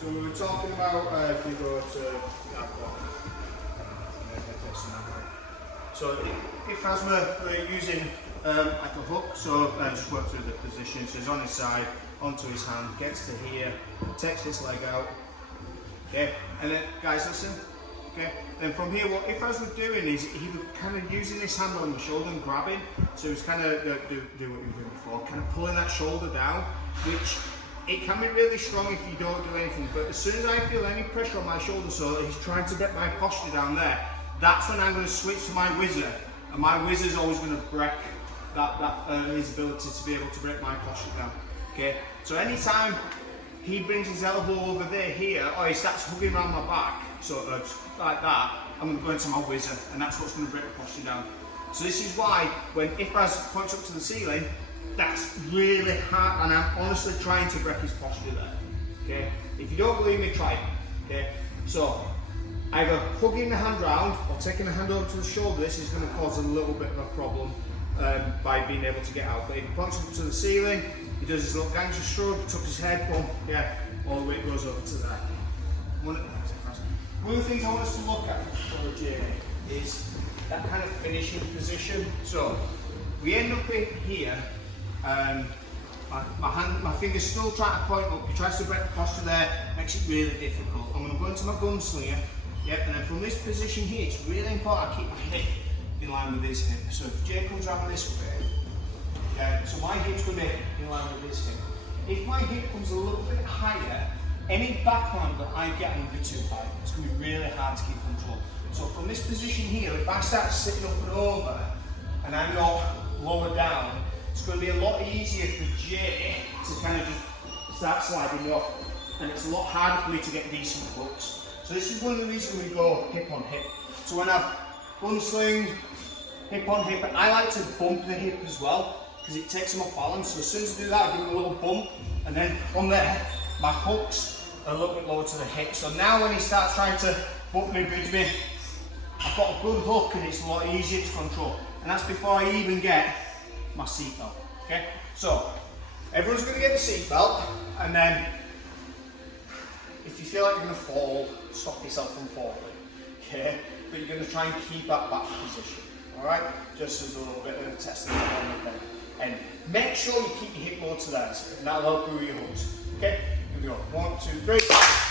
So we were talking about if we go to so if as we're using like a hook, so just work through the position. So he's on his side, onto his hand, gets to here, takes this leg out. Okay, and then guys listen. Okay, then from here, what if as we're doing is he was kind of using this hand on the shoulder and grabbing. So he's kind of do what you were doing before, kind of pulling that shoulder down, which it can be really strong if you don't do anything. But as soon as I feel any pressure on my shoulder, so he's trying to get my posture down there, that's when I'm going to switch to my whizzer, and my whizzer is always going to break his ability to be able to break my posture down. Okay, so anytime he brings his elbow over there here, or he starts hugging around my back, so like that, I'm going to go into my whizzer, and that's what's going to break the posture down. So this is why when Ifraz points up to the ceiling, that's really hard, and I'm honestly trying to break his posture there. Okay, if you don't believe me, try it. Okay, so either hugging the hand round or taking the hand over to the shoulder, this is going to cause a little bit of a problem by being able to get out. But if he points up to the ceiling, he does his little gangster shrug, tucks his head, boom, yeah, all the way it goes over to there. One of the things I want us to look at for Jay is that kind of finishing position. So we end up here, my finger's still trying to point up, he tries to break the posture there, makes it really difficult. I'm going to go into my gunslinger, yep, and then from this position here, it's really important I keep my hip in line with his hip. So if Jay comes around this way, yeah, so my hip's going to be in line with his hip. If my hip comes a little bit higher, any backhand that I get will be too high. It's going to be really hard to keep control. So from this position here, if I start sitting up and over, and I'm not lower down, it's going to be a lot easier for Jay to kind of just start sliding up, and it's a lot harder for me to get decent hooks. So this is one of the reasons we go hip on hip. So when I've gunsling, hip on hip, I like to bump the hip as well, because it takes him off balance. So as soon as I do that, I give him a little bump, and then from there, my hooks are a little bit lower to the hip. So now when he starts trying to bump me, bridge me, I've got a good hook and it's a lot easier to control. And that's before I even get my seatbelt. Okay? So everyone's going to get the seatbelt, and then if you feel like you're going to fall, stop yourself from falling. Okay? But you're going to try and keep that back position. Alright? Just as a little bit of a test of the and make sure you keep your hip low to that, and that'll help you with your hooks. Okay? Here we go. 1, 2, 3.